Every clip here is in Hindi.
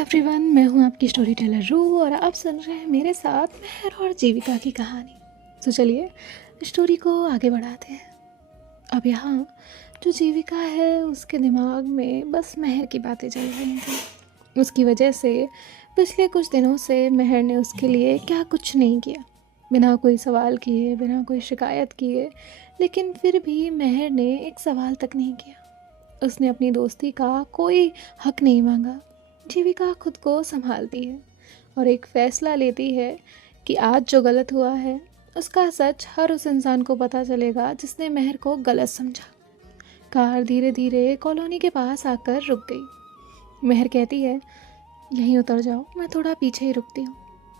एवरीवन, मैं हूं आपकी स्टोरी टेलर रू और आप सुन रहे हैं मेरे साथ मेहर और जीविका की कहानी। तो चलिए स्टोरी को आगे बढ़ाते हैं। अब यहाँ जो जीविका है उसके दिमाग में बस मेहर की बातें चल रही थी। उसकी वजह से पिछले कुछ दिनों से मेहर ने उसके लिए क्या कुछ नहीं किया, बिना कोई सवाल किए, बिना कोई शिकायत किए। लेकिन फिर भी मेहर ने एक सवाल तक नहीं किया। उसने अपनी दोस्ती का कोई हक नहीं मांगा। जीविका खुद को संभालती है और एक फ़ैसला लेती है कि आज जो गलत हुआ है उसका सच हर उस इंसान को पता चलेगा जिसने मेहर को गलत समझा। कार धीरे धीरे कॉलोनी के पास आकर रुक गई। मेहर कहती है, यहीं उतर जाओ, मैं थोड़ा पीछे ही रुकती हूँ,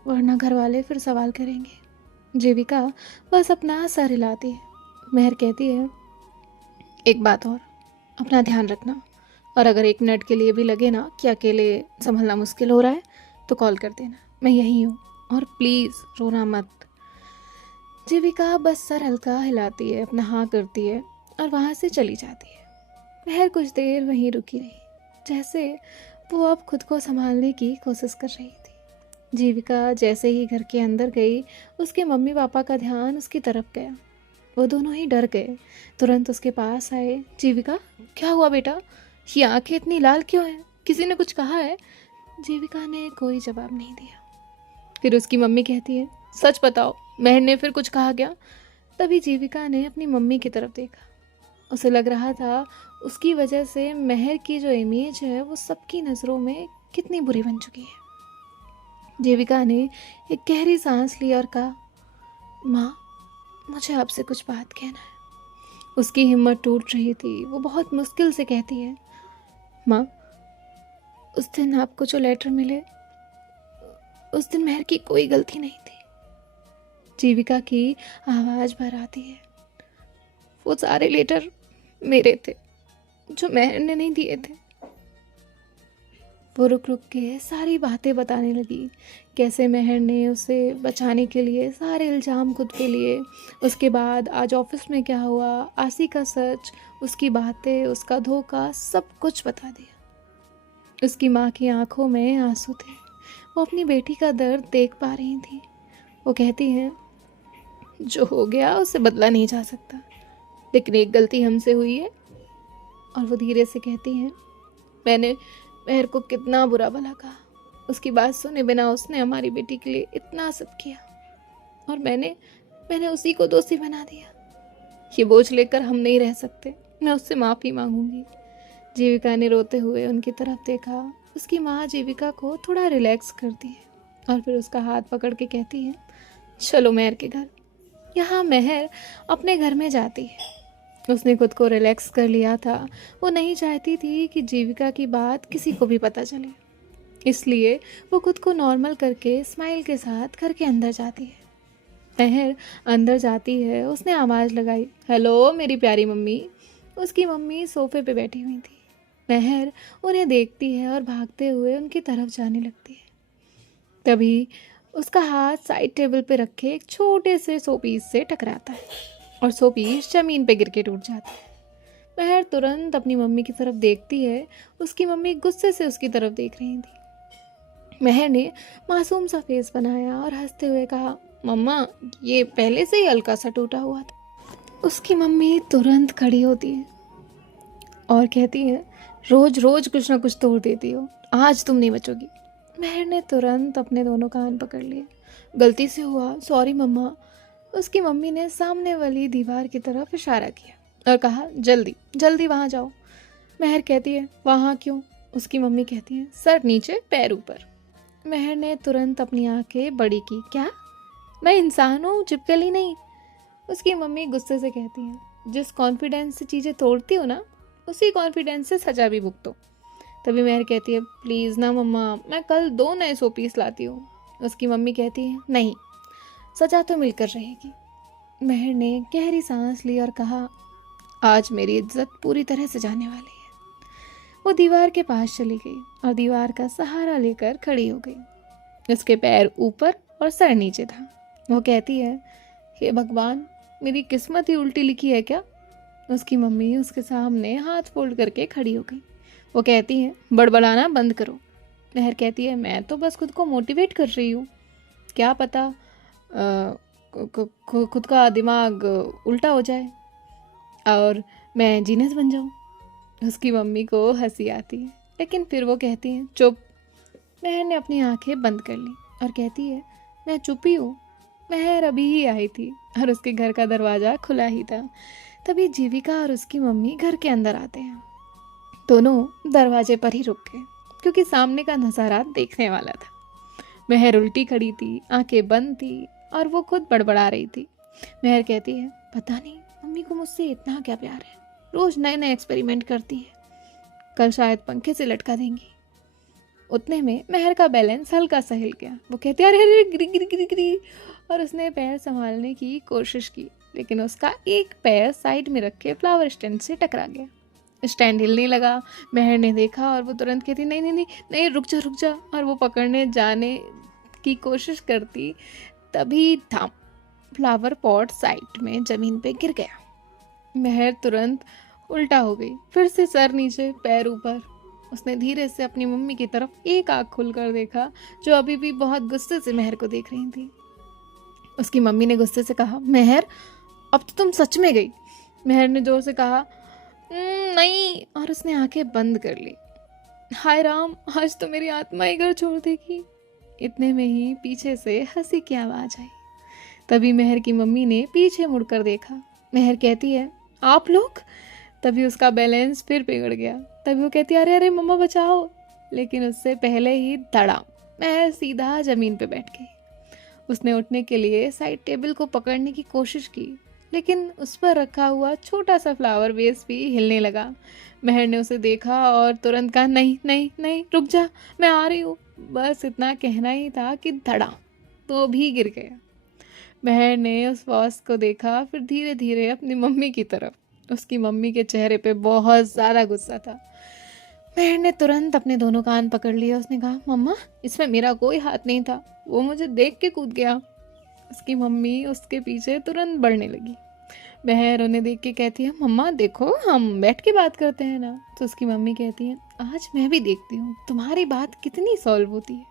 वरना घर वाले फिर सवाल करेंगे। जीविका बस अपना सर हिलाती है। मेहर कहती है, एक बात और, अपना ध्यान रखना, और अगर 1 मिनट के लिए भी लगे ना कि अकेले संभलना मुश्किल हो रहा है तो कॉल कर देना, मैं यहीं हूँ, और प्लीज़ रोना मत। जीविका बस सर हल्का हिलाती है, अपना हाँ करती है और वहाँ से चली जाती है। मेहर कुछ देर वहीं रुकी रही, जैसे वो अब खुद को संभालने की कोशिश कर रही थी। जीविका जैसे ही घर के अंदर गई, उसके मम्मी पापा का ध्यान उसकी तरफ गया। वो दोनों ही डर गए, तुरंत उसके पास आए। जीविका, क्या हुआ बेटा? ये आंखें इतनी लाल क्यों हैं? किसी ने कुछ कहा है? जीविका ने कोई जवाब नहीं दिया। फिर उसकी मम्मी कहती है, सच बताओ, मेहर ने फिर कुछ कहा क्या? तभी जीविका ने अपनी मम्मी की तरफ देखा। उसे लग रहा था उसकी वजह से मेहर की जो इमेज है वो सबकी नज़रों में कितनी बुरी बन चुकी है। जीविका ने एक गहरी सांस ली और कहा, माँ, मुझे आपसे कुछ बात कहना है। उसकी हिम्मत टूट रही थी। वो बहुत मुश्किल से कहती है, माँ, उस दिन आपको जो लेटर मिले, उस दिन मेहर की कोई गलती नहीं थी। जीविका की आवाज़ भर आती है, वो सारे लेटर मेरे थे जो मेहर ने नहीं दिए थे। वो रुक रुक के सारी बातें बताने लगी, कैसे मेहर ने उसे बचाने के लिए सारे इल्ज़ाम खुद पे लिए। उसके बाद आज ऑफिस में क्या हुआ, आसी का सच, उसकी बातें, उसका धोखा, सब कुछ बता दिया। उसकी माँ की आंखों में आंसू थे। वो अपनी बेटी का दर्द देख पा रही थी। वो कहती हैं, जो हो गया उसे बदला नहीं जा सकता, लेकिन एक गलती हमसे हुई है। और वो धीरे से कहती हैं, मैंने मेहर को कितना बुरा भला कहा। उसकी बात सुने बिना उसने हमारी बेटी के लिए इतना सब किया, और मैंने उसी को दोषी बना दिया। ये बोझ लेकर हम नहीं रह सकते। मैं उससे माफ़ी मांगूंगी। जीविका ने रोते हुए उनकी तरफ देखा। उसकी माँ जीविका को थोड़ा रिलैक्स करती है और फिर उसका हाथ पकड़ के कहती है, चलो मेहर के घर। यहाँ मेहर अपने घर में जाती है। उसने खुद को रिलैक्स कर लिया था। वो नहीं चाहती थी कि जीविका की बात किसी को भी पता चले, इसलिए वो खुद को नॉर्मल करके स्माइल के साथ घर के अंदर जाती है। मेहर अंदर जाती है। उसने आवाज़ लगाई, हेलो मेरी प्यारी मम्मी। उसकी मम्मी सोफे पे बैठी हुई थी। मेहर उन्हें देखती है और भागते हुए उनकी तरफ जाने लगती है। तभी उसका हाथ साइड टेबल पे रखे एक छोटे से शोपीस से टकराता है और शोपीस ज़मीन पे गिर के टूट जाता है। मेहर तुरंत अपनी मम्मी की तरफ देखती है। उसकी मम्मी गुस्से से उसकी तरफ देख रही थी। मेहर ने मासूम सा फेस बनाया और हंसते हुए कहा, मम्मा, ये पहले से ही हल्का सा टूटा हुआ था। उसकी मम्मी तुरंत खड़ी होती है और कहती है, रोज रोज कुछ ना कुछ तोड़ देती हो, आज तुम नहीं बचोगी। मेहर ने तुरंत अपने दोनों कान पकड़ लिए। गलती से हुआ, सॉरी मम्मा। उसकी मम्मी ने सामने वाली दीवार की तरफ इशारा किया और कहा, जल्दी जल्दी वहाँ जाओ। मेहर कहती है, वहाँ क्यों? उसकी मम्मी कहती है, सर नीचे पैर ऊपर। मेहर ने तुरंत अपनी आंखें बड़ी की, क्या? मैं इंसान हूँ, चिपकली नहीं। उसकी मम्मी गुस्से से कहती है, जिस कॉन्फिडेंस से चीज़ें तोड़ती हो ना, उसी कॉन्फिडेंस से सजा भी भुगतो। तभी मेहर कहती है, प्लीज़ ना मम्मा, मैं कल 2 नए शोपीस लाती हूँ। उसकी मम्मी कहती है, नहीं, सजा तो मिलकर रहेगी। मेहर ने गहरी सांस ली और कहा, आज मेरी इज्जत पूरी तरह से जाने वाली है। वो दीवार के पास चली गई और दीवार का सहारा लेकर खड़ी हो गई। उसके पैर ऊपर और सर नीचे था। वो कहती है, हे भगवान, मेरी किस्मत ही उल्टी लिखी है क्या? उसकी मम्मी उसके सामने हाथ फोल्ड करके खड़ी हो गई। वो कहती है, बड़बड़ाना बंद करो। महर कहती है, मैं तो बस खुद को मोटिवेट कर रही हूँ, क्या पता खुद का दिमाग उल्टा हो जाए और मैं जीनियस बन जाऊँ। उसकी मम्मी को हंसी आती है, लेकिन फिर वो कहती हैं, चुप। महर ने अपनी आंखें बंद कर ली और कहती है, मैं चुप ही हूँ, महर अभी ही आई थी और उसके घर का दरवाज़ा खुला ही था। तभी जीविका और उसकी मम्मी घर के अंदर आते हैं। दोनों दरवाजे पर ही रुक गए क्योंकि सामने का नज़ारा देखने वाला था। महर उल्टी खड़ी थी, आंखें बंद थी और वो खुद बड़बड़ा रही थी। महर कहती है, पता नहीं मम्मी को मुझसे इतना क्या प्यार है, रोज नए नए एक्सपेरिमेंट करती है, कल शायद पंखे से लटका देंगी। उतने में महर का बैलेंस हल्का सा हिल गया। वो कहती है, अरे अरे गिरी गिरी गिरी गिरी, और उसने पैर संभालने की कोशिश की, लेकिन उसका एक पैर साइड में रखे फ्लावर स्टैंड से टकरा गया। स्टैंड हिलने लगा। महर ने देखा और वो तुरंत कहती, नहीं नहीं नहीं नहीं, रुक जा रुक जा, और वो पकड़ने जाने की कोशिश करती, तभी थम, फ्लावर पॉट साइड में ज़मीन पे गिर गया। महर तुरंत उल्टा हो गई, फिर से सर नीचे पैर ऊपर। उसने धीरे से अपनी मम्मी की तरफ एक आँख खुलकर देखा, जो अभी भी बहुत गुस्से से महर को देख रही थी। उसकी मम्मी ने गुस्से से कहा, महर अब तो तुम सच में गई। महर ने जोर से कहा, नहीं, और उसने आंखें बंद कर ली। हाय राम, आज तो मेरी आत्मा ही घर छोड़ देगी। इतने में ही पीछे से हंसी की आवाज़ आई। तभी महर की मम्मी ने पीछे मुड़कर देखा। महर कहती है, आप लोग? तभी उसका बैलेंस फिर बिगड़ गया। तभी वो कहती है, अरे अरे मम्मा बचाओ, लेकिन उससे पहले ही धड़ाम, महर सीधा ज़मीन पे बैठ गई। उसने उठने के लिए साइड टेबल को पकड़ने की कोशिश की, लेकिन उस पर रखा हुआ छोटा सा फ्लावर वेस भी हिलने लगा। महर ने उसे देखा और तुरंत कहा, नहीं नहीं नहीं, रुक जा, मैं आ रही हूँ। बस इतना कहना ही था कि धड़ाम, तो भी गिर गया। महर ने उस बॉस को देखा, फिर धीरे धीरे अपनी मम्मी की तरफ। उसकी मम्मी के चेहरे पे बहुत ज़्यादा गुस्सा था। महर ने तुरंत अपने दोनों कान पकड़ लिए। उसने कहा, मम्मा इसमें मेरा कोई हाथ नहीं था, वो मुझे देख के कूद गया। उसकी मम्मी उसके पीछे तुरंत बढ़ने लगी। महर उन्हें देख के कहती है, मम्मा देखो, हम बैठ के बात करते हैं ना। तो उसकी मम्मी कहती है, आज मैं भी देखती हूँ तुम्हारी बात कितनी सॉल्व होती है।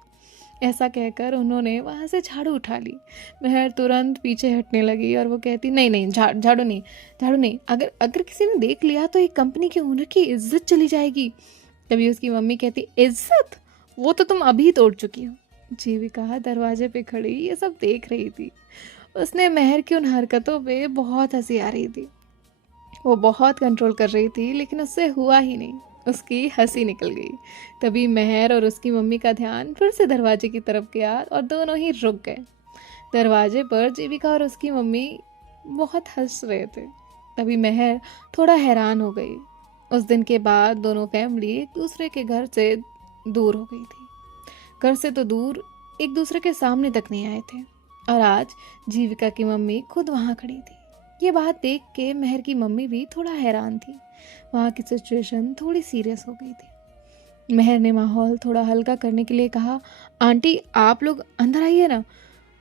ऐसा कहकर उन्होंने वहाँ से झाड़ू उठा ली। महर तुरंत पीछे हटने लगी और वो कहती, नहीं नहीं, झाड़ू नहीं, झाड़ू नहीं, अगर अगर किसी ने देख लिया तो एक कंपनी के ओनर की इज्जत चली जाएगी। तभी उसकी मम्मी कहती, इज्जत? वो तो तुम अभी तोड़ चुकी हो। जीविका दरवाजे पे खड़ी ये सब देख रही थी। उसने महर की उन हरकतों पे बहुत हंसी आ रही थी। वो बहुत कंट्रोल कर रही थी, लेकिन उससे हुआ ही नहीं, उसकी हंसी निकल गई। तभी महर और उसकी मम्मी का ध्यान फिर से दरवाजे की तरफ गया और दोनों ही रुक गए। दरवाजे पर जीविका और उसकी मम्मी बहुत हंस रहे थे। तभी महर थोड़ा हैरान हो गई। उस दिन के बाद दोनों फैमिली एक दूसरे के घर से दूर हो गई थी। घर से तो दूर, एक दूसरे के सामने तक नहीं आए थे। और आज जीविका की मम्मी खुद वहाँ खड़ी थी। ये बात देख के महर की मम्मी भी थोड़ा हैरान थी। वहाँ की सिचुएशन थोड़ी सीरियस हो गई थी। महर ने माहौल थोड़ा हल्का करने के लिए कहा, आंटी आप लोग अंदर आइए ना।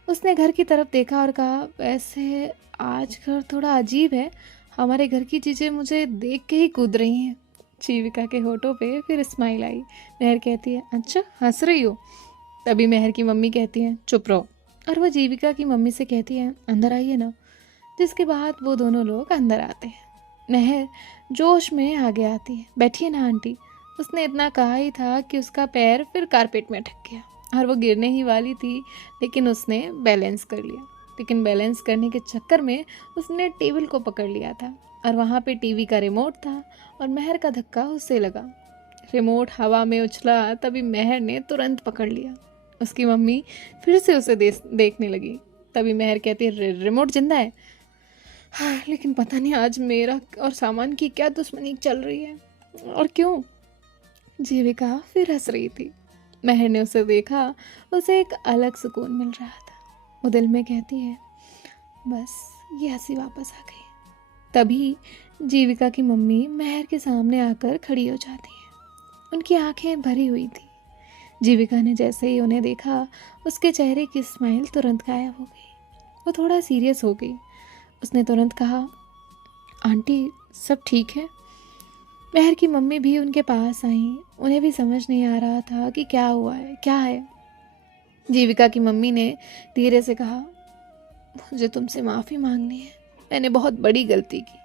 उसने घर की तरफ देखा और कहा, वैसे आज घर थोड़ा अजीब है, हमारे घर की चीज़ें मुझे देख के ही कूद रही हैं। जीविका के होठों पे फिर स्माइल आई। महर कहती है, अच्छा हंस रही हो? तभी महर की मम्मी कहती है, चुप रहो, और वो जीविका की मम्मी से कहती है, अंदर आइए ना। जिसके बाद वो दोनों लोग अंदर आते हैं। महर जोश में आगे आती है, बैठिए ना आंटी। उसने इतना कहा ही था कि उसका पैर फिर कारपेट में अटक गया और वो गिरने ही वाली थी, लेकिन उसने बैलेंस कर लिया। लेकिन बैलेंस करने के चक्कर में उसने टेबल को पकड़ लिया था और वहाँ पे टीवी का रिमोट था और महर का धक्का उससे लगा। रिमोट हवा में उछला, तभी महर ने तुरंत पकड़ लिया। उसकी मम्मी फिर से उसे देखने लगी। तभी महर कहती है, रिमोट जिंदा है? हाँ, लेकिन पता नहीं आज मेरा और सामान की क्या दुश्मनी चल रही है, और क्यों? जीविका फिर हंस रही थी। महर ने उसे देखा, उसे एक अलग सुकून मिल रहा था। वो दिल में कहती है, बस ये हंसी वापस आ गई। तभी जीविका की मम्मी महर के सामने आकर खड़ी हो जाती है। उनकी आंखें भरी हुई थी। जीविका ने जैसे ही उन्हें देखा, उसके चेहरे की स्माइल तुरंत गायब हो गई। वो थोड़ा सीरियस हो गई। उसने तुरंत कहा, आंटी सब ठीक है? महर की मम्मी भी उनके पास आईं। उन्हें भी समझ नहीं आ रहा था कि क्या हुआ है, क्या है। जीविका की मम्मी ने धीरे से कहा, मुझे तुमसे माफ़ी मांगनी है। मैंने बहुत बड़ी गलती की।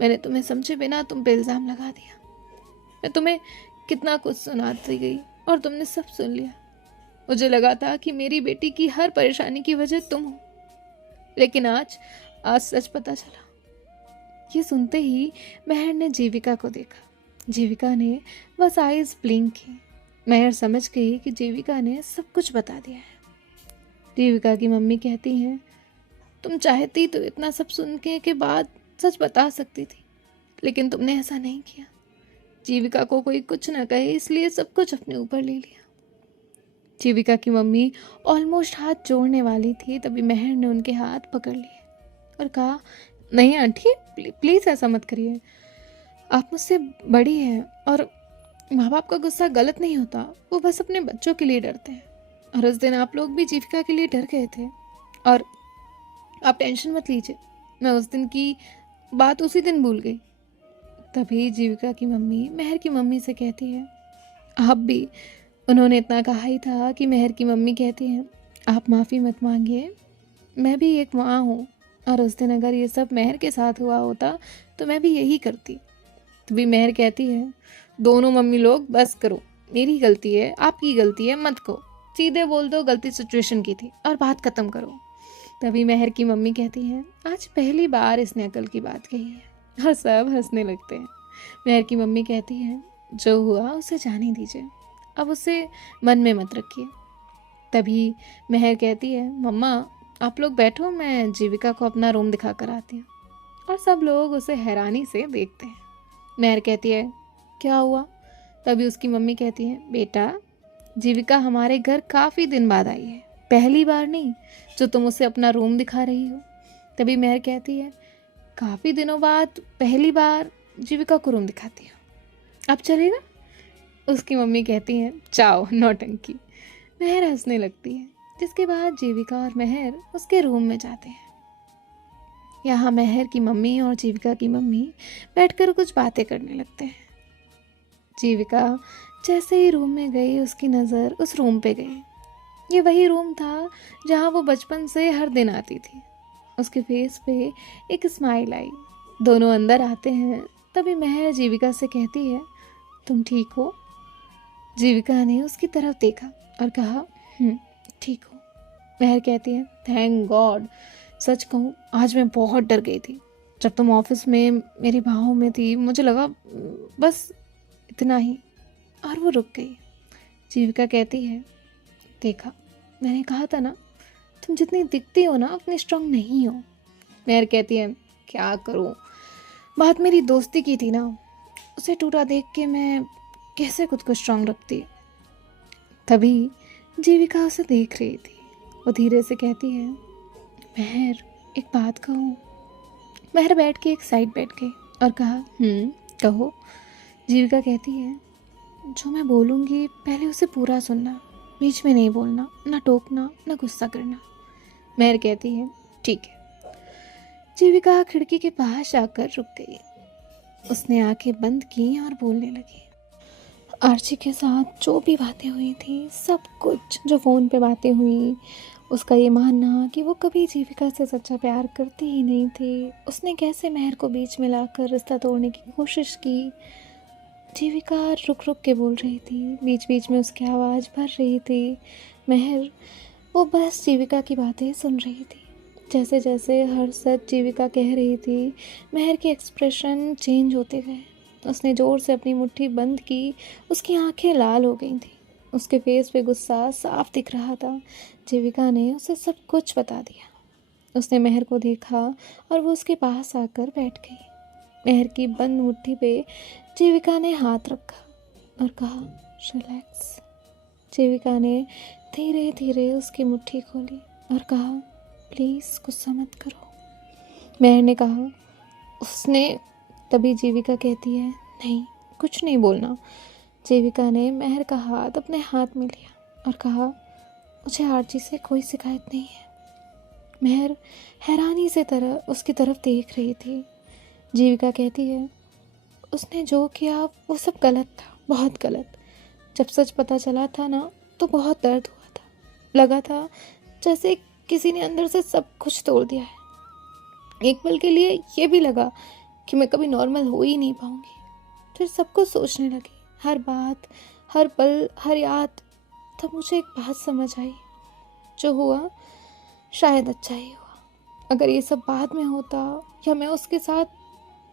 मैंने तुम्हें समझे बिना तुम पे इल्ज़ाम लगा दिया। मैं तुम्हें कितना कुछ सुनाती गई और तुमने सब सुन लिया। मुझे लगा था कि मेरी बेटी की हर परेशानी की वजह तुम हो, लेकिन आज आज सच पता चला। ये सुनते ही महर ने जीविका को देखा। जीविका ने बस आईज ब्लिंक की। महर समझ गई कि जीविका ने सब कुछ बता दिया है। जीविका की मम्मी कहती हैं, तुम चाहती तो इतना सब सुनने के बाद सच बता सकती थी, लेकिन तुमने ऐसा नहीं किया। जीविका को कोई कुछ न कहे इसलिए सब कुछ अपने ऊपर ले लिया। जीविका की मम्मी ऑलमोस्ट हाथ जोड़ने वाली थी, तभी महर ने उनके हाथ पकड़ लिए और कहा, नहीं आंटी, प्लीज़ ऐसा मत करिए। आप मुझसे बड़ी हैं और माँ बाप का गुस्सा गलत नहीं होता, वो बस अपने बच्चों के लिए डरते हैं। और उस दिन आप लोग भी जीविका के लिए डर गए थे, और आप टेंशन मत लीजिए, मैं उस दिन की बात उसी दिन भूल गई। तभी जीविका की मम्मी महर की मम्मी से कहती है, आप भी। उन्होंने इतना कहा ही था कि महर की मम्मी कहती हैं, आप माफ़ी मत मांगिए, मैं भी एक माँ हूँ, और उस दिन अगर ये सब महर के साथ हुआ होता तो मैं भी यही करती। तभी महर कहती है, दोनों मम्मी लोग बस करो, मेरी गलती है, आपकी गलती है, मत कहो, सीधे बोल दो गलती सिचुएशन की थी और बात ख़त्म करो। तभी महर की मम्मी कहती हैं, आज पहली बार इसने अकल की बात कही है, और सब हंसने लगते हैं। महर की मम्मी कहती है, जो हुआ उसे जाने दीजिए, अब उसे मन में मत रखिए। तभी महर कहती है, मम्मा आप लोग बैठो, मैं जीविका को अपना रूम दिखा कर आती हूँ। और सब लोग उसे हैरानी से देखते हैं। महर कहती है, क्या हुआ? तभी उसकी मम्मी कहती है, बेटा जीविका हमारे घर काफ़ी दिन बाद आई है, पहली बार नहीं जो तुम उसे अपना रूम दिखा रही हो। तभी महर कहती है, काफ़ी दिनों बाद पहली बार जीविका को रूम दिखाती हो, अब चलेगा? उसकी मम्मी कहती हैं, जाओ नौटंकी। महर हंसने लगती है, जिसके बाद जीविका और महर उसके रूम में जाते हैं। यहाँ महर की मम्मी और जीविका की मम्मी बैठकर कुछ बातें करने लगते हैं। जीविका जैसे ही रूम में गई, उसकी नज़र उस रूम पे गई। ये वही रूम था जहाँ वो बचपन से हर दिन आती थी। उसके फेस पे एक स्माइल आई। दोनों अंदर आते हैं, तभी महर जीविका से कहती है, तुम ठीक हो? जीविका ने उसकी तरफ देखा और कहा, ठीक हो। महर कहती है, थैंक गॉड। सच कहूँ आज मैं बहुत डर गई थी। जब तुम ऑफिस में मेरी बाहों में थी, मुझे लगा बस इतना ही। और वो रुक गई। जीविका कहती है, देखा, मैंने कहा था ना, तुम जितनी दिखती हो ना उतनी स्ट्रांग नहीं हो। महर कहती है, क्या करूँ, बात मेरी दोस्ती की थी ना, उसे टूटा देख के मैं कैसे खुद को स्ट्रांग रखती। तभी जीविका उसे देख रही थी। वो धीरे से कहती है, महर एक बात कहूँ? महर बैठ के एक साइड बैठ गई और कहा, कहो। जीविका कहती है, जो मैं बोलूँगी पहले उसे पूरा सुनना, बीच में नहीं बोलना, ना टोकना, ना गुस्सा करना। महर कहती है, ठीक है। जीविका खिड़की के पास जाकर रुक गई। उसने आंखें बंद की और बोलने लगी। आर्ची के साथ जो भी बातें हुई थी, सब कुछ, जो फ़ोन पे बातें हुई, उसका ये मानना कि वो कभी जीविका से सच्चा प्यार करती ही नहीं थी, उसने कैसे महर को बीच में लाकर रिश्ता तोड़ने की कोशिश की। जीविका रुक रुक के बोल रही थी, बीच बीच में उसकी आवाज़ भर रही थी। महर वो बस जीविका की बातें सुन रही थी। जैसे जैसे हर सच जीविका कह रही थी, महर के एक्सप्रेशन चेंज होते गए। उसने ज़ोर से अपनी मुट्ठी बंद की, उसकी आंखें लाल हो गई थी, उसके फेस पे गुस्सा साफ दिख रहा था। जीविका ने उसे सब कुछ बता दिया। उसने महर को देखा और वो उसके पास आकर बैठ गई। महर की बंद मुट्ठी पे जीविका ने हाथ रखा और कहा, रिलैक्स। जीविका ने धीरे धीरे उसकी मुट्ठी खोली और कहा, प्लीज़ गुस्सा मत करो। महर ने कहा, उसने। तभी जीविका कहती है, नहीं, कुछ नहीं बोलना। जीविका ने महर का हाथ अपने हाथ में लिया और कहा, मुझे आर्ची से कोई शिकायत नहीं है। महर हैरानी से उसकी तरफ देख रही थी। जीविका कहती है, उसने जो किया वो सब गलत था, बहुत गलत। जब सच पता चला था ना तो बहुत दर्द हुआ था। लगा था जैसे किसी ने अंदर से सब कुछ तोड़ दिया है। एक पल के लिए ये भी लगा कि मैं कभी नॉर्मल हो ही नहीं पाऊंगी। फिर सब कुछ सोचने लगी, हर बात, हर पल, हर याद। तब मुझे एक बात समझ आई, जो हुआ शायद अच्छा ही हुआ। अगर ये सब बाद में होता या मैं उसके साथ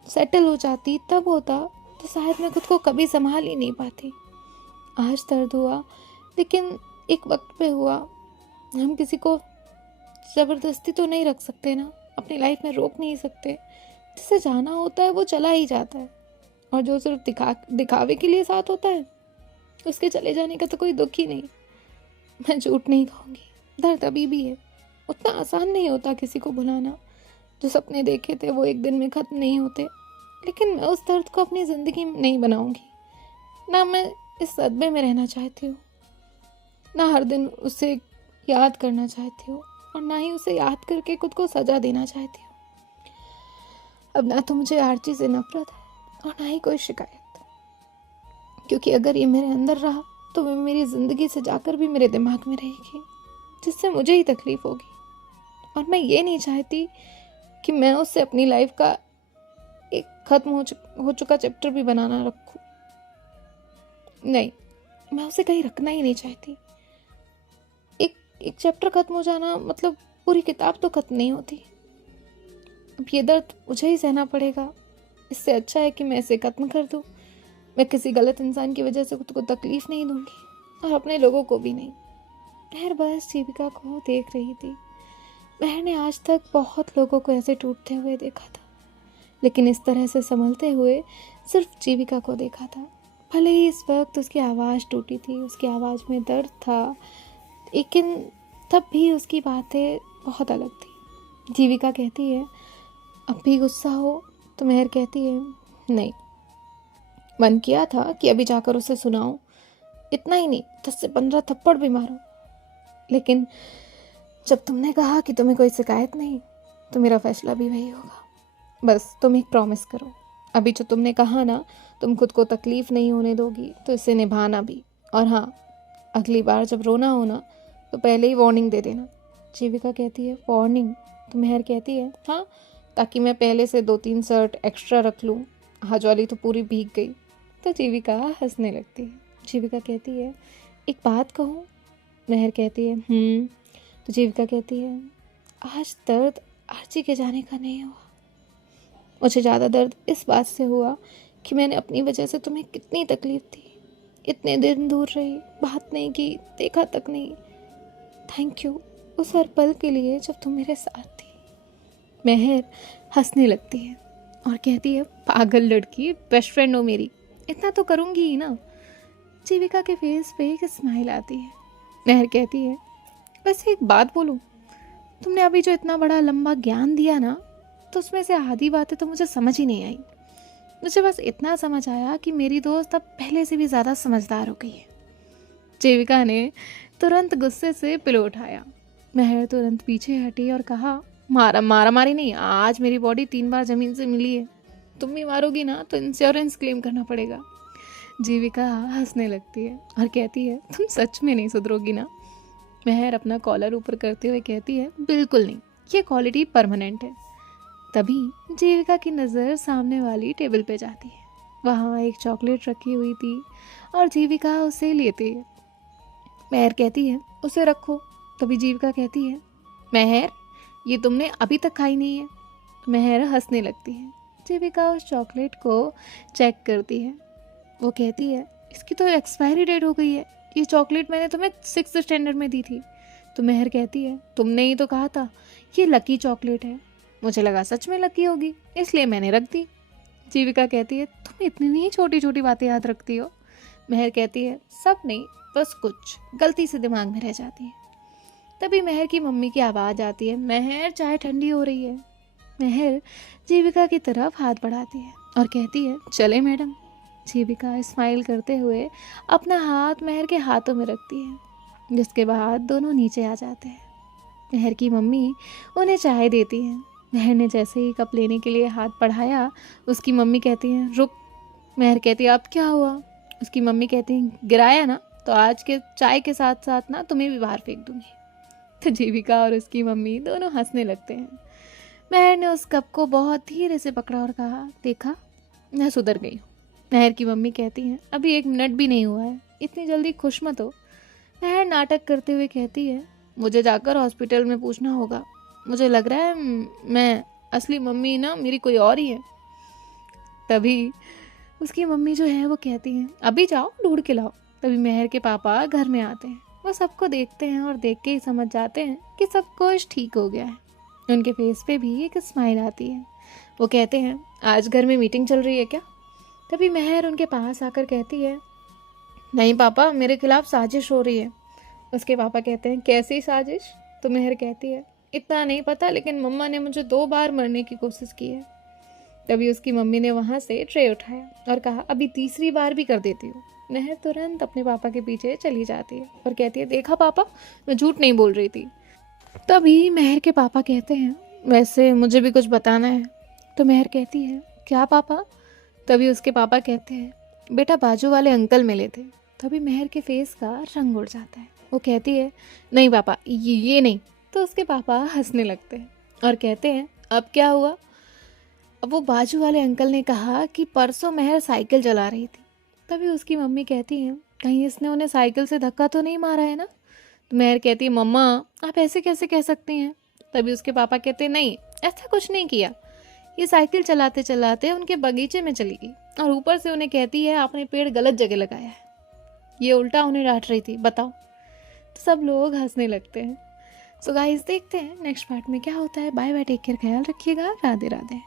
सेटल हो जाती तब होता, तो शायद मैं खुद को कभी संभाल ही नहीं पाती। आज दर्द हुआ, लेकिन एक वक्त पे हुआ। हम किसी को ज़बरदस्ती तो नहीं रख सकते ना, अपनी लाइफ में रोक नहीं सकते। जिसे जाना होता है वो चला ही जाता है, और जो सिर्फ दिखावे के लिए साथ होता है, उसके चले जाने का तो कोई दुख ही नहीं। मैं झूठ नहीं कहूँगी, दर्द अभी भी है। उतना आसान नहीं होता किसी को भुलाना। जो सपने देखे थे वो एक दिन में ख़त्म नहीं होते। लेकिन मैं उस दर्द को अपनी ज़िंदगी में नहीं बनाऊँगी। ना मैं इस सदमे में रहना चाहती हूँ, ना हर दिन उसे याद करना चाहती हूँ, और ना ही उसे याद करके खुद को सज़ा देना चाहती हूँ। अब ना तो मुझे आर्ची से नफरत है और ना ही कोई शिकायत, क्योंकि अगर ये मेरे अंदर रहा तो वो मेरी ज़िंदगी से जाकर भी मेरे दिमाग में रहेगी, जिससे मुझे ही तकलीफ़ होगी। और मैं ये नहीं चाहती कि मैं उससे अपनी लाइफ का एक ख़त्म हो चुका चैप्टर भी बनाना रखूँ। नहीं, मैं उसे कहीं रखना ही नहीं चाहती। एक चैप्टर ख़त्म हो जाना मतलब पूरी किताब तो ख़त्म नहीं होती। अब ये दर्द मुझे ही सहना पड़ेगा। इससे अच्छा है कि मैं इसे ख़त्म कर दूँ। मैं किसी गलत इंसान की वजह से खुद को तकलीफ़ नहीं दूंगी, और अपने लोगों को भी नहीं। महर बस जीविका को देख रही थी। महर ने आज तक बहुत लोगों को ऐसे टूटते हुए देखा था, लेकिन इस तरह से संभलते हुए सिर्फ जीविका को देखा था। भले ही इस वक्त उसकी आवाज़ टूटी थी, उसकी आवाज़ में दर्द था, लेकिन तब भी उसकी बातें बहुत अलग थी। जीविका कहती है, अब भी गुस्सा हो? तो महर कहती है, नहीं, मन किया था कि अभी जाकर उसे सुनाऊं, इतना ही नहीं 10 से 15 थप्पड़ भी मारो। लेकिन जब तुमने कहा कि तुम्हें कोई शिकायत नहीं, तो मेरा फैसला भी वही होगा। बस तुम एक प्रॉमिस करो, अभी जो तुमने कहा ना, तुम खुद को तकलीफ़ नहीं होने दोगी, तो इसे निभाना भी। और हाँ, अगली बार जब रोना हो ना, तो पहले ही वार्निंग दे देना। जीविका कहती है, वार्निंग? तो महर कहती है, हाँ, ताकि मैं पहले से 2-3 शर्ट एक्स्ट्रा रख लूँ। आज वाली तो पूरी भीग गई। तो जीविका हंसने लगती है। जीविका कहती है, एक बात कहूँ? महर कहती है, तो जीविका कहती है, आज दर्द आर्ची के जाने का नहीं हुआ। मुझे ज़्यादा दर्द इस बात से हुआ कि मैंने अपनी वजह से तुम्हें कितनी तकलीफ़ दी। इतने दिन दूर रही, बात नहीं की, देखा तक नहीं। थैंक यू उस हर पल के लिए जब तुम मेरे साथ थी। महर हंसने लगती है और कहती है, पागल लड़की, बेस्ट फ्रेंड हो मेरी, इतना तो करूँगी ही ना। जीविका के फेस पे एक स्माइल आती है। महर कहती है, वैसे एक बात बोलूं, तुमने अभी जो इतना बड़ा लंबा ज्ञान दिया ना, तो उसमें से आधी बातें तो मुझे समझ ही नहीं आई। मुझे बस इतना समझ आया कि मेरी दोस्त अब पहले से भी ज़्यादा समझदार हो गई है। जीविका ने तुरंत गुस्से से पिलो उठाया। महर तुरंत पीछे हटी और कहा, मारा मारी नहीं, आज मेरी बॉडी 3 बार ज़मीन से मिली है। तुम भी मारोगी ना तो इंश्योरेंस क्लेम करना पड़ेगा। जीविका हंसने लगती है और कहती है, तुम सच में नहीं सुधरोगी ना। महर अपना कॉलर ऊपर करते हुए कहती है, बिल्कुल नहीं, ये क्वालिटी परमानेंट है। तभी जीविका की नज़र सामने वाली टेबल पे जाती है। वहाँ एक चॉकलेट रखी हुई थी और जीविका उसे लेती है। महर कहती है, उसे रखो। तभी जीविका कहती है, महर, ये तुमने अभी तक खाई नहीं है। महर हंसने लगती है। जीविका उस चॉकलेट को चेक करती है। वो कहती है, इसकी तो एक्सपायरी डेट हो गई है। ये चॉकलेट मैंने तुम्हें 6th स्टैंडर्ड में दी थी। तो महर कहती है, तुमने ही तो कहा था ये लकी चॉकलेट है। मुझे लगा सच में लकी होगी, इसलिए मैंने रख दी। जीविका कहती है, तुम इतनी नहीं छोटी छोटी बातें याद रखती हो। महर कहती है, सब नहीं, बस कुछ गलती से दिमाग में रह जाती है। तभी महर की मम्मी की आवाज़ आती है, महर, चाय ठंडी हो रही है। महर जीविका की तरफ हाथ बढ़ाती है और कहती है, चले मैडम। जीविका स्माइल करते हुए अपना हाथ महर के हाथों में रखती है, जिसके बाद दोनों नीचे आ जाते हैं। महर की मम्मी उन्हें चाय देती है। महर ने जैसे ही कप लेने के लिए हाथ बढ़ाया, उसकी मम्मी कहती हैं, रुक, महर कहती है अब क्या हुआ? उसकी मम्मी कहती है गिराया ना तो आज के चाय के साथ साथ ना तुम्हें भी बाहर फेंक दूंगी। तो जीविका और उसकी मम्मी दोनों हंसने लगते हैं। महर ने उस कप को बहुत धीरे से पकड़ा और कहा देखा, मैं सुधर गई हूँ। महर की मम्मी कहती हैं अभी 1 मिनट भी नहीं हुआ है, इतनी जल्दी खुश मत हो। महर नाटक करते हुए कहती है मुझे जाकर हॉस्पिटल में पूछना होगा, मुझे लग रहा है मैं असली मम्मी ना मेरी कोई और ही है। तभी उसकी मम्मी जो है वो कहती हैं अभी जाओ ढूंढ के लाओ। तभी महर के पापा घर में आते हैं। वो सबको देखते हैं और देख के ही समझ जाते हैं कि सब कुछ ठीक हो गया है। उनके फेस पे भी एक स्माइल आती है। वो कहते हैं आज घर में मीटिंग चल रही है क्या? तभी महर उनके पास आकर कहती है नहीं पापा, मेरे खिलाफ साजिश हो रही है। उसके पापा कहते हैं कैसी साजिश? तो महर कहती है इतना नहीं पता, लेकिन मम्मा ने मुझे 2 बार मरने की कोशिश की है। तभी उसकी मम्मी ने वहाँ से ट्रे उठाया और कहा अभी तीसरी बार भी कर देती हूँ। महर तुरंत अपने पापा के पीछे चली जाती है और कहती है देखा पापा, मैं झूठ नहीं बोल रही थी। तभी महर के पापा कहते हैं वैसे मुझे भी कुछ बताना है। तो महर कहती है क्या पापा? तभी उसके पापा कहते हैं बेटा बाजू वाले अंकल मिले थे। तभी महर के फेस का रंग उड़ जाता है। वो कहती है नहीं पापा, ये नहीं। तो उसके पापा हंसने लगते हैं और कहते हैं अब क्या हुआ? अब वो बाजू वाले अंकल ने कहा कि परसों महर साइकिल चला रही थी। तभी उसकी मम्मी कहती है कहीं इसने उन्हें साइकिल से धक्का तो नहीं मारा है ना? तो महर कहती है मम्मा आप ऐसे कैसे कह सकती हैं? तभी उसके पापा कहते हैं नहीं, ऐसा कुछ नहीं किया। ये साइकिल चलाते चलाते उनके बगीचे में चली गई और ऊपर से उन्हें कहती है आपने पेड़ गलत जगह लगाया है। ये उल्टा उन्हें डांट रही थी, बताओ। तो सब लोग हंसने लगते हैं। सो गाइस देखते हैं नेक्स्ट पार्ट में क्या होता है। बाय बाय, टेक केयर, ख्याल रखिएगा, राधे राधे।